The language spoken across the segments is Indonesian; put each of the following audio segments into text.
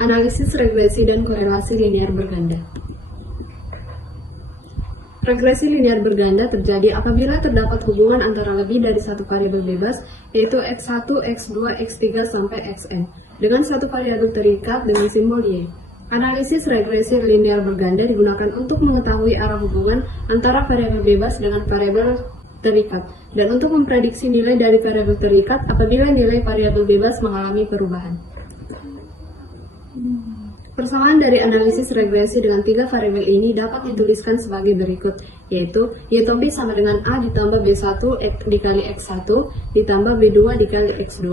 Analisis regresi dan korelasi linear berganda. Regresi linear berganda terjadi apabila terdapat hubungan antara lebih dari satu variabel bebas, yaitu x1, x2, x3, sampai xn, dengan satu variabel terikat dengan simbol y. Analisis regresi linear berganda digunakan untuk mengetahui arah hubungan antara variabel bebas dengan variabel terikat, dan untuk memprediksi nilai dari variabel terikat apabila nilai variabel bebas mengalami perubahan. Persamaan dari analisis regresi dengan tiga variabel ini dapat dituliskan sebagai berikut, yaitu y topi sama dengan A ditambah B1 dikali X1 ditambah B2 dikali X2.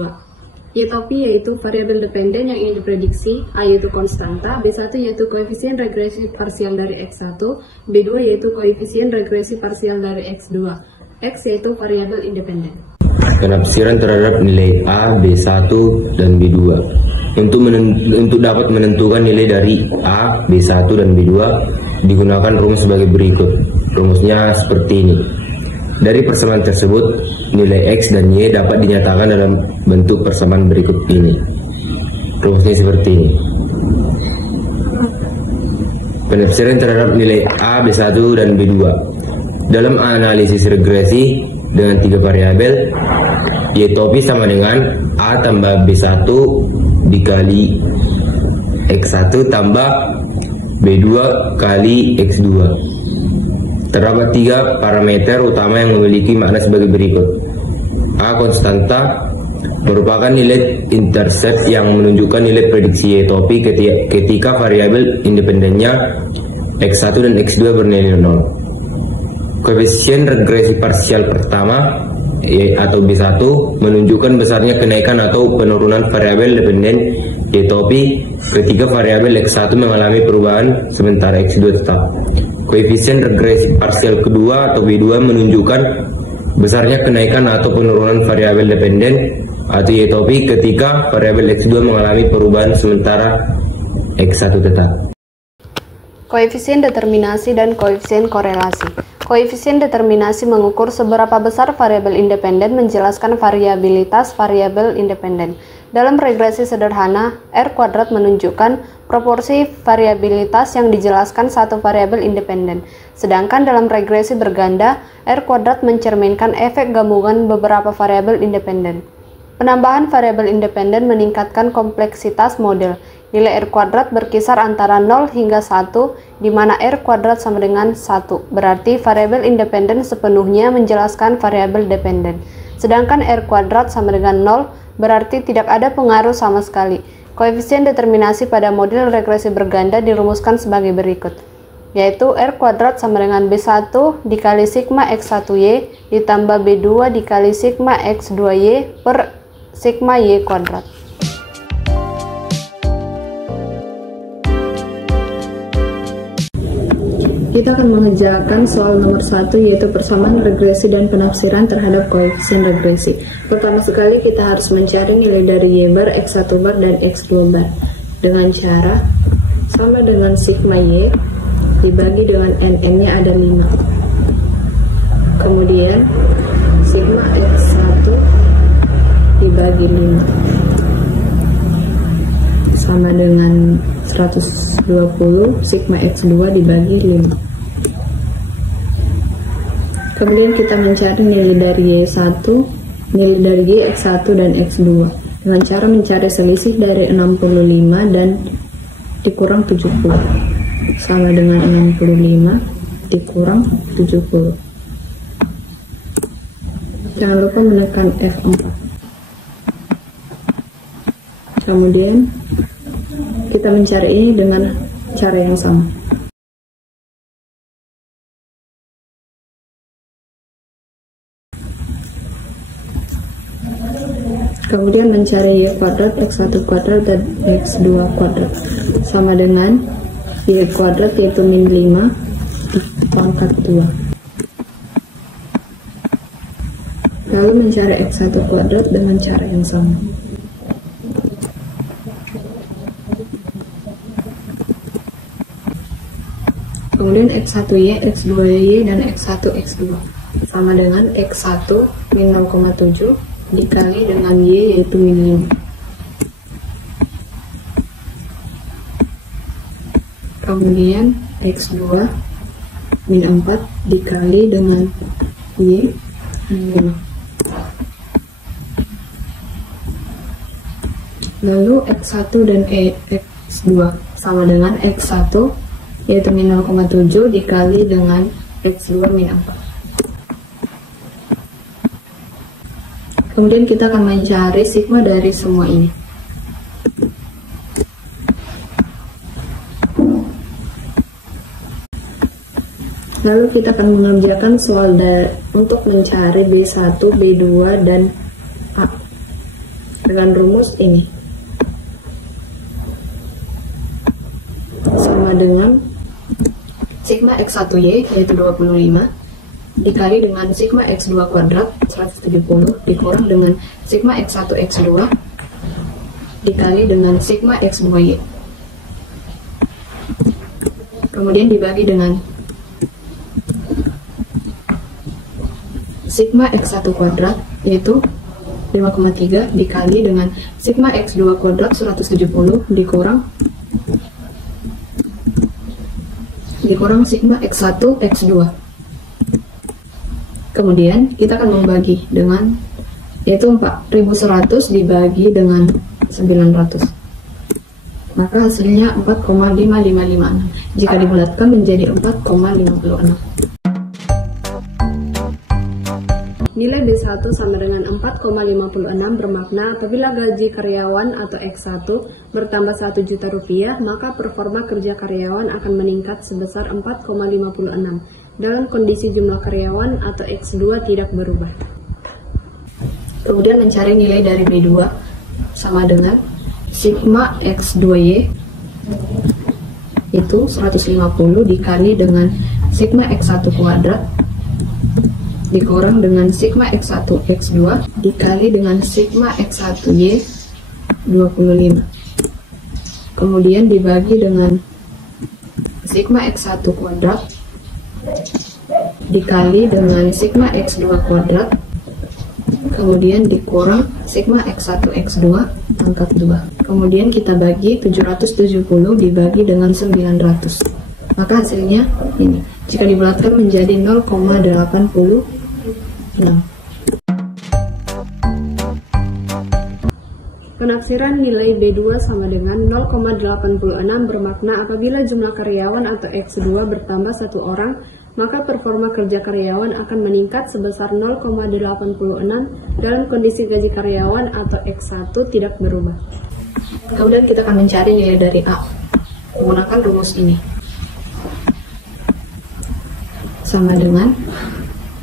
Y topi yaitu variabel dependen yang ingin diprediksi, A yaitu konstanta, B1 yaitu koefisien regresi parsial dari X1, B2 yaitu koefisien regresi parsial dari X2, X yaitu variabel independen. Penafsiran terhadap nilai A, B1, dan B2. Untuk dapat menentukan nilai dari A, B1, dan B2 digunakan rumus sebagai berikut. Rumusnya seperti ini. Dari persamaan tersebut, nilai X dan Y dapat dinyatakan dalam bentuk persamaan berikut ini. Rumusnya seperti ini. Penafsiran terhadap nilai A, B1, dan B2. Dalam analisis regresi dengan tiga variabel, Y topi sama dengan A tambah B1 dikali X1 tambah B2 kali X2. Terdapat tiga parameter utama yang memiliki makna sebagai berikut. A. Konstanta merupakan nilai intercept yang menunjukkan nilai prediksi Y topi ketika variabel independennya X1 dan X2 bernilai 0. Koefisien regresi parsial pertama atau B1 menunjukkan besarnya kenaikan atau penurunan variabel dependen Y topi ketika variabel X1 mengalami perubahan sementara X2 tetap. Koefisien regresi parsial kedua atau B2 menunjukkan besarnya kenaikan atau penurunan variabel dependen atau Y topi ketika variabel X2 mengalami perubahan sementara X1 tetap. Koefisien determinasi dan koefisien korelasi. Koefisien determinasi mengukur seberapa besar variabel independen menjelaskan variabilitas variabel independen. Dalam regresi sederhana, R kuadrat menunjukkan proporsi variabilitas yang dijelaskan satu variabel independen. Sedangkan dalam regresi berganda, R kuadrat mencerminkan efek gabungan beberapa variabel independen. Penambahan variabel independen meningkatkan kompleksitas model. Nilai R kuadrat berkisar antara 0 hingga 1, di mana R kuadrat sama dengan 1. Berarti variabel independen sepenuhnya menjelaskan variabel dependen. Sedangkan R kuadrat sama dengan 0, berarti tidak ada pengaruh sama sekali. Koefisien determinasi pada model regresi berganda dirumuskan sebagai berikut, yaitu R kuadrat sama dengan B1 dikali sigma X1Y ditambah B2 dikali sigma X2Y per sigma Y kuadrat. Kita akan mengerjakan soal nomor 1, yaitu persamaan regresi dan penafsiran terhadap koefisien regresi. Pertama sekali kita harus mencari nilai dari Y bar, X1 bar, dan X2 bar dengan cara sama dengan sigma Y dibagi dengan NN-nya ada 5. Kemudian sigma X1 dibagi 5 sama dengan 120 sigma X2 dibagi 5. Kemudian kita mencari nilai dari Y1, nilai dari Y, X1, dan X2 dengan cara mencari selisih dari 65 dan dikurang 70 sama dengan 65 dikurang 70. Jangan lupa menekan F4. Kemudian kita mencari ini dengan cara yang sama. Kemudian mencari y kuadrat, x1 kuadrat, dan x2 kuadrat sama dengan y kuadrat yaitu min 5 dipangkat 2. Lalu mencari x1 kuadrat dengan cara yang sama. Kemudian x1y, x2y, dan x1, x2 sama dengan x1 min 0,7 dikali dengan y yaitu min 5. Kemudian x2 min 4 dikali dengan y min 5. Lalu x1 dan x2 sama dengan x1 yaitu min 0,7 dikali dengan x2 min 4. Kemudian kita akan mencari sigma dari semua ini. Lalu kita akan mengerjakan soal untuk mencari B1, B2, dan A dengan rumus ini. Sama dengan sigma x1y yaitu 25 dikali dengan sigma x2 kuadrat 170 dikurang dengan sigma x1 x2 dikali dengan sigma x2y. Kemudian dibagi dengan sigma x1 kuadrat yaitu 5,3 dikali dengan sigma x2 kuadrat 170 dikurang sigma x1 x2. Kemudian kita akan membagi dengan yaitu 4100 dibagi dengan 900. Maka hasilnya 4,5556 jika dibulatkan menjadi 4,56. Nilai B1 sama dengan 4,56 bermakna apabila gaji karyawan atau X1 bertambah 1 juta rupiah, maka performa kerja karyawan akan meningkat sebesar 4,56 dalam kondisi jumlah karyawan atau X2 tidak berubah. Kemudian mencari nilai dari B2 sama dengan sigma X2Y itu 150 dikali dengan sigma X1 kuadrat dikurang dengan sigma X1 X2 dikali dengan sigma X1Y 25. Kemudian dibagi dengan sigma X1 kuadrat dikali dengan sigma x2 kuadrat kemudian dikurang sigma x1 x2 pangkat 2. Kemudian kita bagi 770 dibagi dengan 900, maka hasilnya ini jika dibulatkan menjadi 0,86. Penafsiran nilai B2 sama dengan 0,86 bermakna apabila jumlah karyawan atau X2 bertambah 1 orang, maka performa kerja karyawan akan meningkat sebesar 0,86 dalam kondisi gaji karyawan atau X1 tidak berubah. Kemudian kita akan mencari nilai dari A menggunakan rumus ini. Sama dengan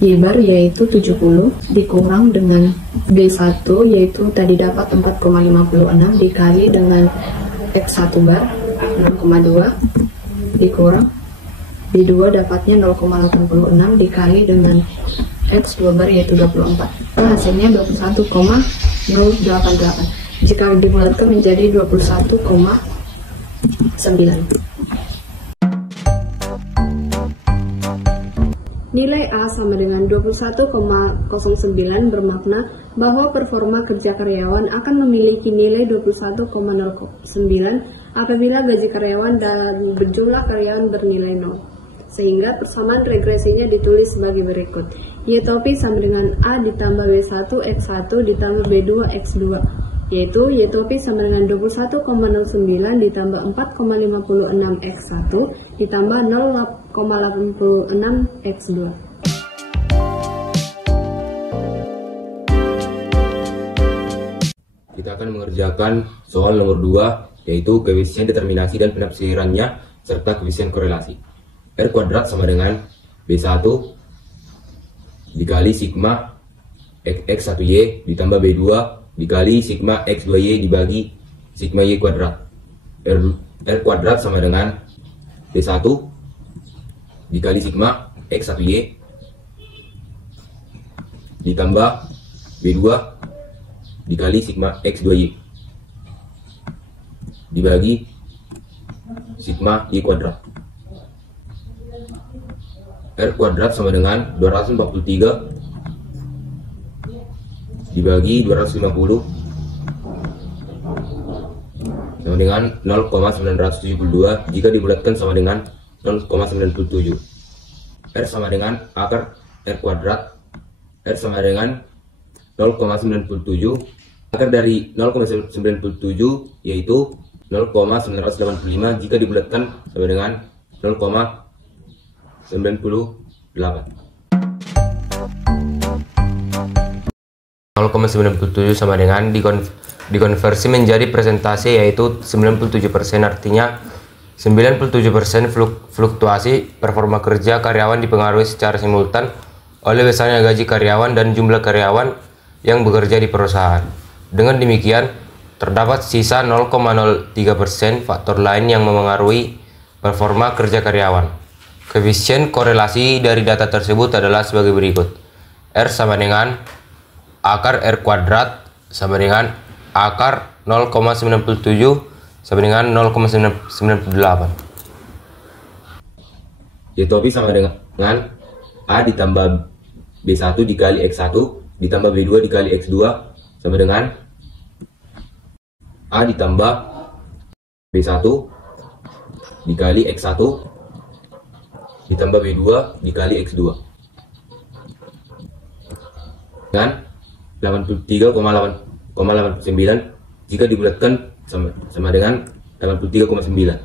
Y bar yaitu 70 dikurang dengan B1 yaitu tadi dapat 4,56 dikali dengan X1 bar 6,2 dikurang B2 dapatnya 0,86 dikali dengan X2 bar yaitu 24. Hasilnya 21,088 jika dibulatkan menjadi 21,9. Nilai A sama dengan 21,09 bermakna bahwa performa kerja karyawan akan memiliki nilai 21,09 apabila gaji karyawan dan jumlah karyawan bernilai 0. Sehingga persamaan regresinya ditulis sebagai berikut. Y topi sama dengan A ditambah B1 X1 ditambah B2 X2, yaitu Y topi sama dengan 21,09 ditambah 4,56 X1 ditambah 0,86 X2. Kita akan mengerjakan soal nomor 2, yaitu koefisien determinasi dan penafsirannya serta koefisien korelasi. R kuadrat sama dengan B1 dikali sigma X1Y ditambah B2 dikali sigma X2Y dibagi sigma Y kuadrat. R kuadrat sama dengan B1 dikali sigma X1Y ditambah B2 dikali sigma X2Y dibagi sigma Y kuadrat. R kuadrat sama dengan 243 dibagi 250 sama dengan 0,972 jika dibulatkan sama dengan 0,97. R sama dengan akar R kuadrat. R sama dengan 0,97. Akar dari 0,97 yaitu 0,985 jika dibulatkan sama dengan 0,98. 0,97 sama dengan dikonversi menjadi persentase yaitu 97%, artinya 97% fluktuasi performa kerja karyawan dipengaruhi secara simultan oleh besarnya gaji karyawan dan jumlah karyawan yang bekerja di perusahaan. Dengan demikian, terdapat sisa 0,03% faktor lain yang memengaruhi performa kerja karyawan. Koefisien korelasi dari data tersebut adalah sebagai berikut. R sama dengan akar R kuadrat sama dengan akar 0,97 sama dengan 0,98. Yaitu sama dengan A ditambah B1 dikali X1 ditambah B2 dikali X2 sama dengan A ditambah B1 dikali X1 ditambah B2 dikali X2 dengan 83,89 jika dibulatkan sama dengan 83,9.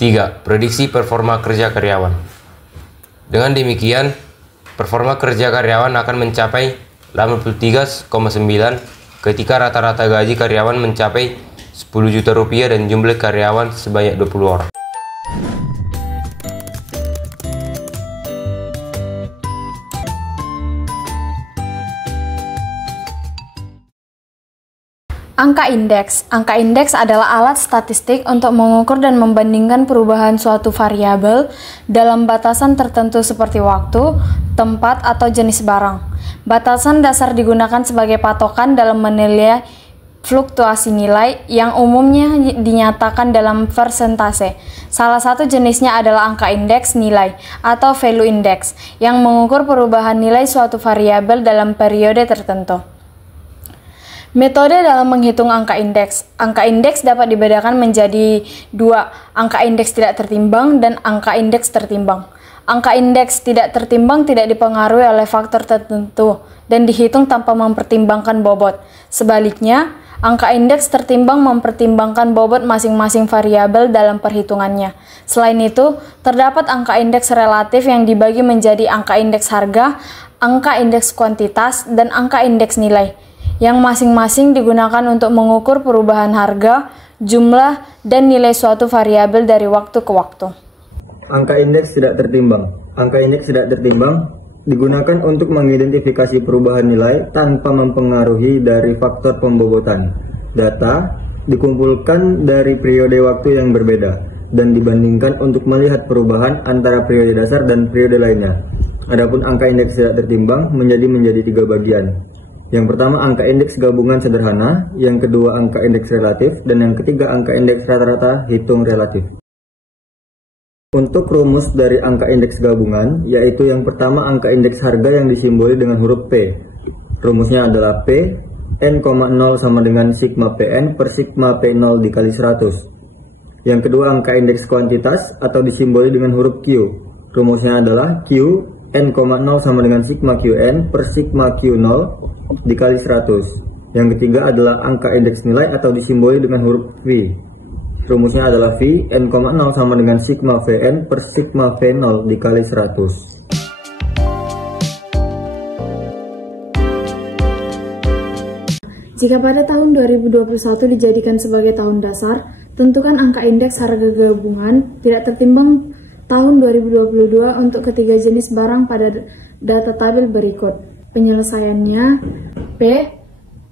3. Prediksi performa kerja karyawan. Dengan demikian, performa kerja karyawan akan mencapai 83,9 ketika rata-rata gaji karyawan mencapai 10 juta rupiah dan jumlah karyawan sebanyak 20 orang. Angka indeks. Angka indeks adalah alat statistik untuk mengukur dan membandingkan perubahan suatu variabel dalam batasan tertentu seperti waktu, tempat, atau jenis barang. Batasan dasar digunakan sebagai patokan dalam menilai fluktuasi nilai yang umumnya dinyatakan dalam persentase. Salah satu jenisnya adalah angka indeks nilai atau value index yang mengukur perubahan nilai suatu variabel dalam periode tertentu. Metode dalam menghitung angka indeks. Angka indeks dapat dibedakan menjadi dua, angka indeks tidak tertimbang dan angka indeks tertimbang. Angka indeks tidak tertimbang tidak dipengaruhi oleh faktor tertentu dan dihitung tanpa mempertimbangkan bobot. Sebaliknya, angka indeks tertimbang mempertimbangkan bobot masing-masing variabel dalam perhitungannya. Selain itu, terdapat angka indeks relatif yang dibagi menjadi angka indeks harga, angka indeks kuantitas, dan angka indeks nilai, yang masing-masing digunakan untuk mengukur perubahan harga, jumlah, dan nilai suatu variabel dari waktu ke waktu. Angka indeks tidak tertimbang. Angka indeks tidak tertimbang digunakan untuk mengidentifikasi perubahan nilai tanpa mempengaruhi dari faktor pembobotan. Data dikumpulkan dari periode waktu yang berbeda dan dibandingkan untuk melihat perubahan antara periode dasar dan periode lainnya. Adapun angka indeks tidak tertimbang menjadi tiga bagian. Yang pertama angka indeks gabungan sederhana, yang kedua angka indeks relatif, dan yang ketiga angka indeks rata-rata hitung relatif. Untuk rumus dari angka indeks gabungan, yaitu yang pertama angka indeks harga yang disimboli dengan huruf P. Rumusnya adalah P, N,0 sama dengan sigma PN per sigma P0 dikali 100. Yang kedua angka indeks kuantitas atau disimboli dengan huruf Q. Rumusnya adalah Q, N,0 sama dengan sigma QN per sigma Q0 dikali 100. Yang ketiga adalah angka indeks nilai atau disimboli dengan huruf V. Rumusnya adalah V, N,0 sama dengan sigma Vn per sigma V0 dikali 100. Jika pada tahun 2021 dijadikan sebagai tahun dasar, tentukan angka indeks harga gabungan tidak tertimbang tahun 2022 untuk ketiga jenis barang pada data tabel berikut. Penyelesaiannya P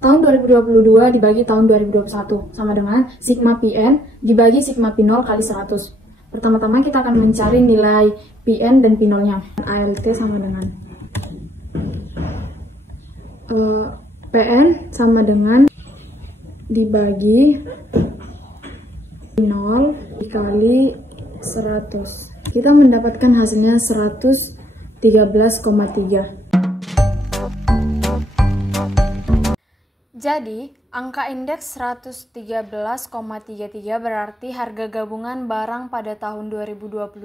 tahun 2022 dibagi tahun 2021 sama dengan sigma Pn dibagi sigma P0 kali 100. Pertama-tama kita akan mencari nilai Pn dan P0-nya. ALT sama dengan Pn sama dengan dibagi 0 dikali 100. Kita mendapatkan hasilnya 113,3. Jadi, angka indeks 113,33 berarti harga gabungan barang pada tahun 2022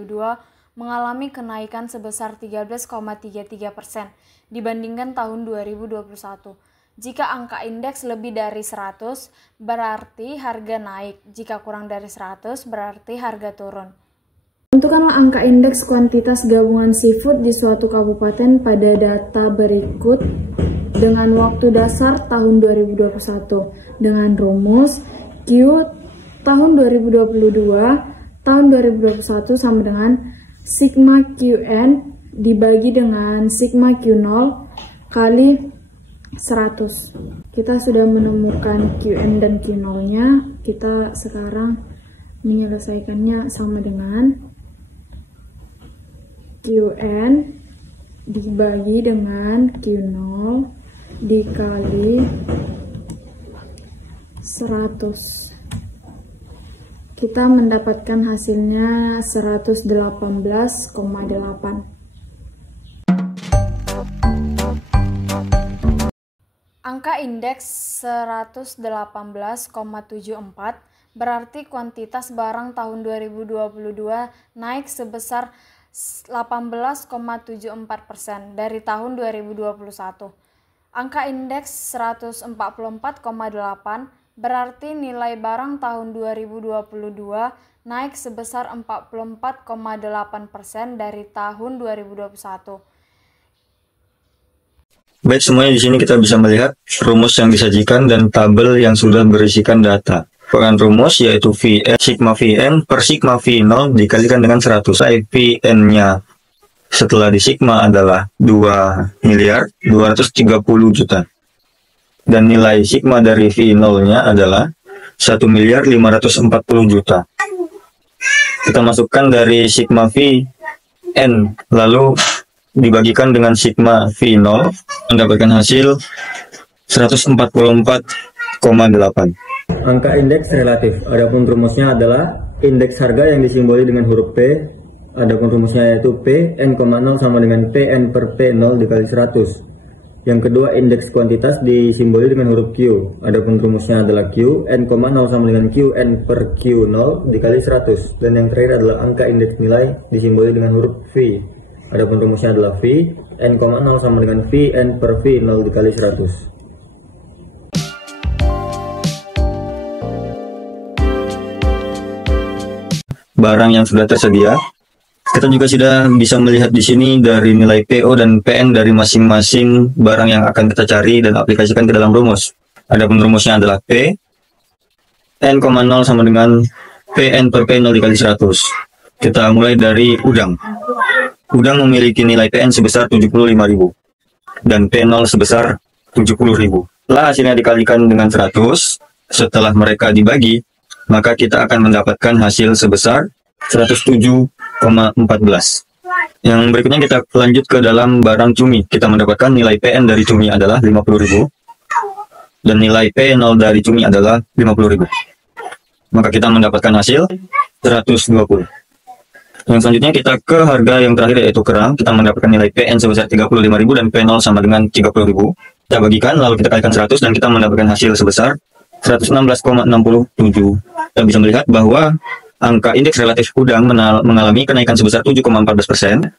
mengalami kenaikan sebesar 13,33% dibandingkan tahun 2021. Jika angka indeks lebih dari 100, berarti harga naik. Jika kurang dari 100, berarti harga turun. Tentukanlah angka indeks kuantitas gabungan seafood di suatu kabupaten pada data berikut dengan waktu dasar tahun 2021 dengan rumus Q tahun 2022 tahun 2021 sama dengan sigma Qn dibagi dengan sigma Q0 kali 100. Kita sudah menemukan Qn dan Q0-nya. Kita sekarang menyelesaikannya sama dengan Qn dibagi dengan Q0 dikali 100. Kita mendapatkan hasilnya 118,8. Angka indeks 118,74 berarti kuantitas barang tahun 2022 naik sebesar 18,74% dari tahun 2021. Angka indeks 144,8 berarti nilai barang tahun 2022 naik sebesar 44,8% dari tahun 2021. Baik, semuanya di sini kita bisa melihat rumus yang disajikan dan tabel yang sudah berisikan data. Peran rumus yaitu Vn, sigma Vn per sigma V0 dikalikan dengan 100. Vn-nya setelah di sigma adalah 2.230.000.000. Dan nilai sigma dari V0-nya adalah 1.540.000.000. Kita masukkan dari sigma Vn, lalu dibagikan dengan sigma V0, mendapatkan hasil 144,8. Angka indeks relatif, adapun rumusnya adalah indeks harga yang disimboli dengan huruf P, adapun rumusnya yaitu P, N,0 sama dengan Pn per P0 dikali 100. Yang kedua, indeks kuantitas disimboli dengan huruf Q, adapun rumusnya adalah Q, N,0 sama dengan Qn per Q0 dikali 100. Dan yang terakhir adalah angka indeks nilai disimboli dengan huruf V, adapun rumusnya adalah V, N,0 sama dengan Vn per V0 dikali 100. Barang yang sudah tersedia, kita juga sudah bisa melihat di sini dari nilai PO dan PN dari masing-masing barang yang akan kita cari dan aplikasikan ke dalam rumus. Adapun rumusnya adalah P, N,0 sama dengan Pn per P0 dikali 100. Kita mulai dari udang. Udang memiliki nilai PN sebesar 75.000 dan P0 sebesar 70.000. Setelah hasilnya dikalikan dengan 100, setelah mereka dibagi, maka kita akan mendapatkan hasil sebesar 107,14. Yang berikutnya kita lanjut ke dalam barang cumi. Kita mendapatkan nilai PN dari cumi adalah 50.000 dan nilai P0 dari cumi adalah 50.000. Maka kita mendapatkan hasil 120. Yang selanjutnya kita ke harga yang terakhir yaitu kerang. Kita mendapatkan nilai PN sebesar 35.000 dan P0 sama dengan 30.000. Kita bagikan lalu kita kalikan 100 dan kita mendapatkan hasil sebesar 116,67. Kita bisa melihat bahwa angka indeks relatif udang mengalami kenaikan sebesar 7,14%,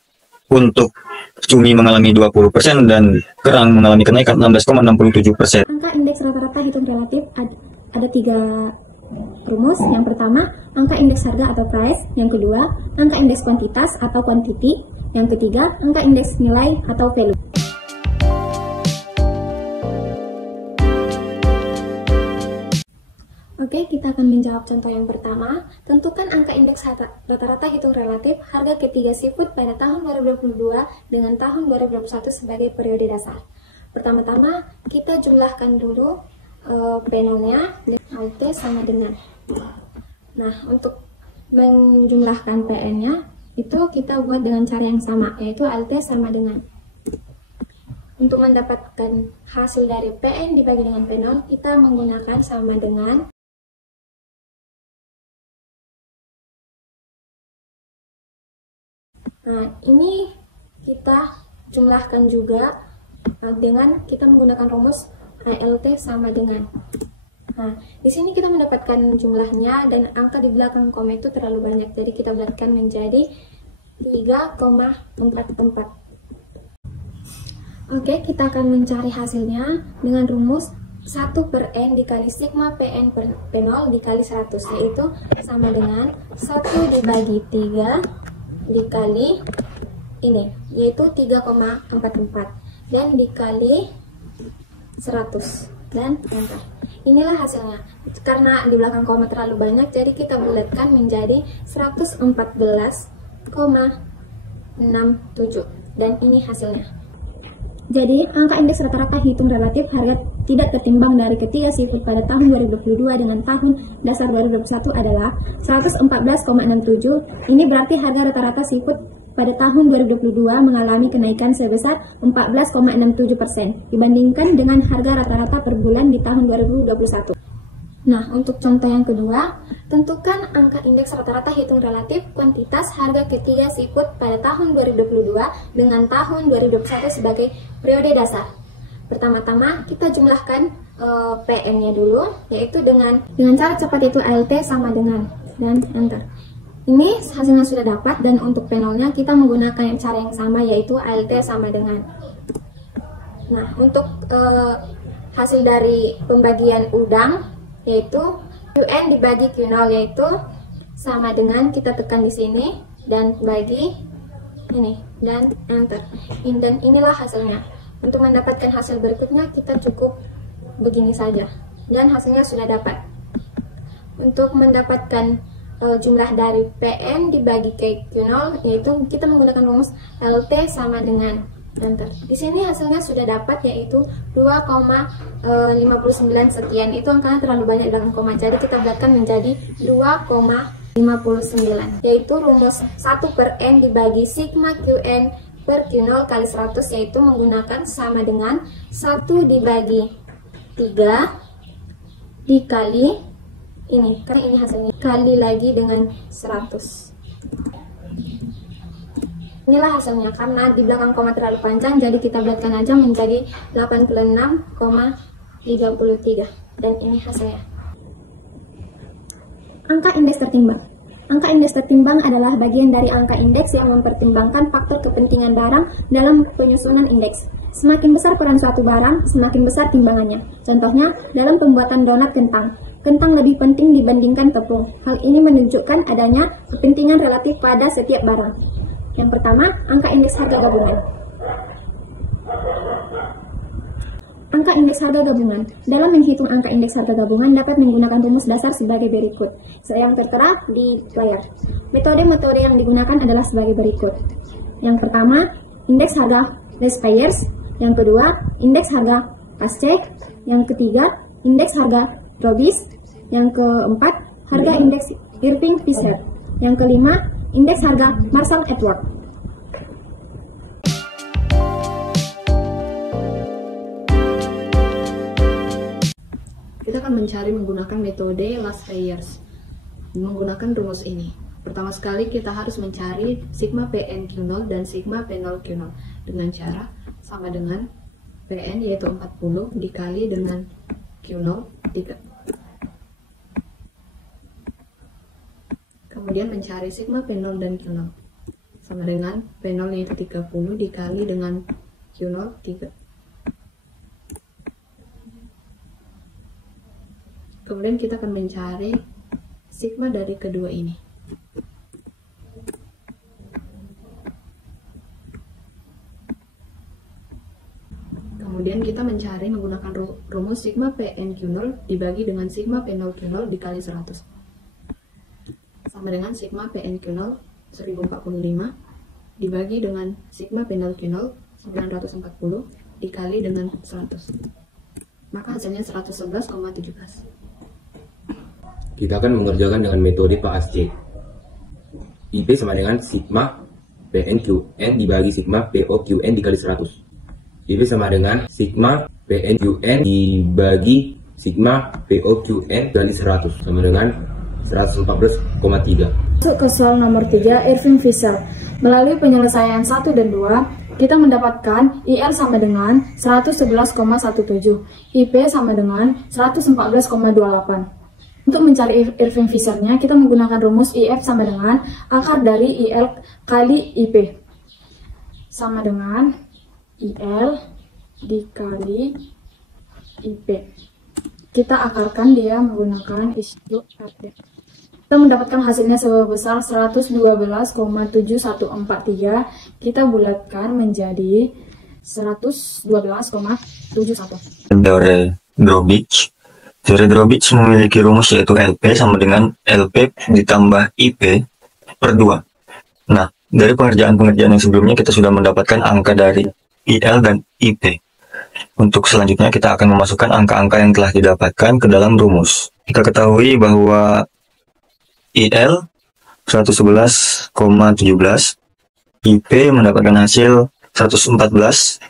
untuk cumi mengalami 20% dan kerang mengalami kenaikan 16,67%. Angka indeks rata-rata hitung relatif ada 3 rumus. Yang pertama, angka indeks harga atau price. Yang kedua, angka indeks kuantitas atau quantity. Yang ketiga, angka indeks nilai atau value. Oke, kita akan menjawab contoh yang pertama. Tentukan angka indeks rata-rata hitung relatif harga ketiga seafood pada tahun 2022 dengan tahun 2021 sebagai periode dasar. Pertama-tama, kita jumlahkan dulu P0-nya, LT sama dengan. Nah, untuk menjumlahkan PN-nya, itu kita buat dengan cara yang sama, yaitu LT sama dengan. Untuk mendapatkan hasil dari PN dibagi dengan P0, kita menggunakan sama dengan. Nah, ini kita jumlahkan juga dengan kita menggunakan rumus ALT sama dengan. Nah, di sini kita mendapatkan jumlahnya dan angka di belakang koma itu terlalu banyak, jadi kita bulatkan menjadi 3,44. Oke, kita akan mencari hasilnya dengan rumus 1/n dikali sigma PN per P0 dikali 100, yaitu sama dengan 1 dibagi 3 dikali ini, yaitu 3,44 dan dikali 100 dan enter. Inilah hasilnya. Karena di belakang koma terlalu banyak, jadi kita bulatkan menjadi 114,67 dan ini hasilnya. Jadi, angka indeks rata-rata hitung relatif harga tidak tertimbang dari ketiga seafood pada tahun 2022 dengan tahun dasar 2021 adalah 114,67. Ini berarti harga rata-rata seafood pada tahun 2022 mengalami kenaikan sebesar 14,67% dibandingkan dengan harga rata-rata per bulan di tahun 2021. Nah, untuk contoh yang kedua, tentukan angka indeks rata-rata hitung relatif kuantitas harga ketiga seafood pada tahun 2022 dengan tahun 2021 sebagai periode dasar. Pertama-tama, kita jumlahkan PN-nya dulu, yaitu dengan cara cepat, itu ALT sama dengan, dan enter. Ini hasilnya sudah dapat, dan untuk P0-nya kita menggunakan cara yang sama, yaitu ALT sama dengan. Nah, untuk hasil dari pembagian udang, yaitu UN dibagi Q0, yaitu sama dengan, kita tekan di sini dan bagi ini dan enter. Dan inilah hasilnya. Untuk mendapatkan hasil berikutnya kita cukup begini saja dan hasilnya sudah dapat. Untuk mendapatkan jumlah dari PN dibagi Q0, yaitu kita menggunakan rumus LT sama dengan enter. Di sini hasilnya sudah dapat, yaitu 2,59 sekian. Itu angkanya terlalu banyak dalam koma, jadi kita buatkan menjadi 2,59, yaitu rumus 1/n dibagi sigma Qn per Q0 kali 100, yaitu menggunakan sama dengan 1 dibagi 3 dikali ini, karena ini hasilnya, kali lagi dengan 100. Inilah hasilnya. Karena di belakang koma terlalu panjang, jadi kita buatkan aja menjadi 86,33 dan ini hasilnya. Angka indeks tertimbang. Angka indeks tertimbang adalah bagian dari angka indeks yang mempertimbangkan faktor kepentingan barang dalam penyusunan indeks. Semakin besar peran suatu barang, semakin besar timbangannya. Contohnya, dalam pembuatan donat kentang. Kentang lebih penting dibandingkan tepung. Hal ini menunjukkan adanya kepentingan relatif pada setiap barang. Yang pertama, angka indeks harga gabungan. Angka indeks harga gabungan. Dalam menghitung angka indeks harga gabungan dapat menggunakan rumus dasar sebagai berikut. Yang tertera di layar. Metode-metode yang digunakan adalah sebagai berikut. Yang pertama, indeks harga list payers. Yang kedua, indeks harga past check. Yang ketiga, indeks harga Robis. Yang keempat, harga indeks Irving Fisher. Yang kelima, indeks harga Marshall Edwards. Kita akan mencari menggunakan metode last payers menggunakan rumus ini. Pertama sekali kita harus mencari sigma PN Q0 dan sigma P0 Q0 dengan cara sama dengan PN, yaitu 40 dikali dengan Q0 3. Kemudian mencari sigma P0 dan Q0 sama dengan P0 yaitu 30 dikali dengan Q0 3. Kemudian kita akan mencari sigma dari kedua ini. Kemudian kita mencari mencari menggunakan rumus sigma PN Q0 dibagi dengan sigma P0 Q0 dikali 100. Sama dengan sigma PN Q0 1045 dibagi dengan sigma P0 Q0 940 dikali dengan 100. Maka hasilnya 111,17. Kita akan mengerjakan dengan metode PASC. IP sama dengan sigma PNQN dibagi sigma POQN dikali 100. IP sama dengan sigma PNQN dibagi sigma POQN dikali 100 sama dengan 114,3. Masuk ke soal nomor 3, Irving Fisher. Melalui penyelesaian 1 dan 2, kita mendapatkan IL sama dengan 111,17, IP sama dengan 114,28. Untuk mencari Irving Fisher-nya, kita menggunakan rumus IF sama dengan akar dari IL kali IP. Sama dengan IL dikali IP. Kita akarkan dia menggunakan isu RT. Kita mendapatkan hasilnya sebesar 112,7143. Kita bulatkan menjadi 112,71. Teori Drobich. Teori Drobich memiliki rumus yaitu LP sama dengan LP ditambah IP per 2. Nah, dari pengerjaan-pengerjaan yang sebelumnya kita sudah mendapatkan angka dari IL dan IP. Untuk selanjutnya kita akan memasukkan angka-angka yang telah didapatkan ke dalam rumus. Kita ketahui bahwa IL 111,17, IP mendapatkan hasil 114,28.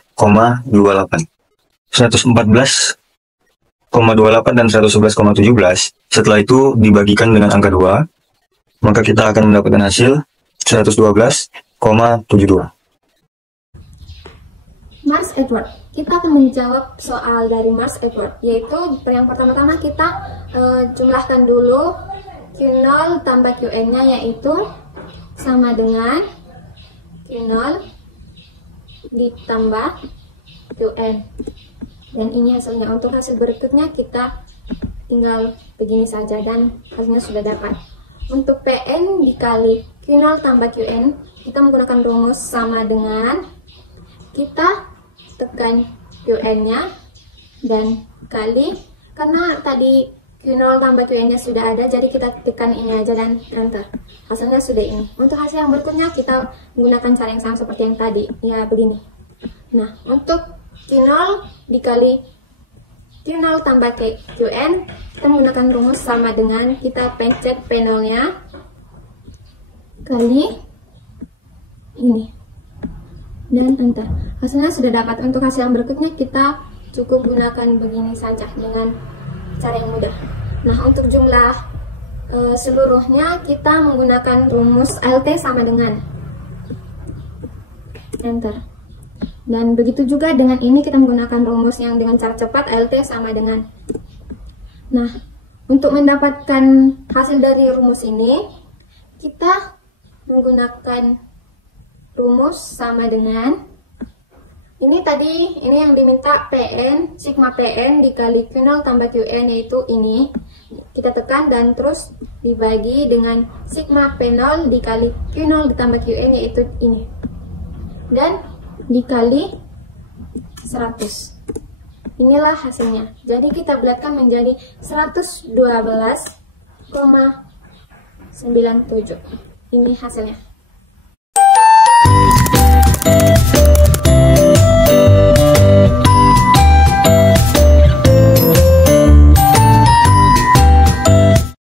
114,28 dan 111,17. Setelah itu dibagikan dengan angka 2, maka kita akan mendapatkan hasil 112,72. Mars Edward. Kita akan menjawab soal dari Mars Edward, yaitu yang pertama-tama kita jumlahkan dulu Q0 tambah Qn-nya, yaitu sama dengan Q0 ditambah Qn. Dan ini hasilnya. Untuk hasil berikutnya kita tinggal begini saja dan hasilnya sudah dapat. Untuk Pn dikali Q0 tambah Qn, kita menggunakan rumus sama dengan kita tekan Qn-nya dan kali, karena tadi Q0 tambah Qn-nya sudah ada, jadi kita tekan ini aja dan enter. Hasilnya sudah ini. Untuk hasil yang berikutnya kita menggunakan cara yang sama seperti yang tadi, ya begini. Nah, untuk Q0 dikali Q0 tambah Qn, kita menggunakan rumus sama dengan kita pencet P0-nya kali ini dan enter. Hasilnya sudah dapat. Untuk hasil yang berikutnya kita cukup gunakan begini saja dengan cara yang mudah. Nah, untuk jumlah seluruhnya kita menggunakan rumus LT sama dengan enter. Dan begitu juga dengan ini kita menggunakan rumus yang dengan cara cepat, LT sama dengan. Nah, untuk mendapatkan hasil dari rumus ini kita menggunakan rumus sama dengan ini tadi, ini yang diminta Pn, sigma Pn dikali Q0 tambah Qn, yaitu ini. Kita tekan dan terus dibagi dengan sigma P0 dikali Q0 ditambah Qn, yaitu ini. Dan dikali 100. Inilah hasilnya. Jadi kita bulatkan menjadi 112,97. Ini hasilnya.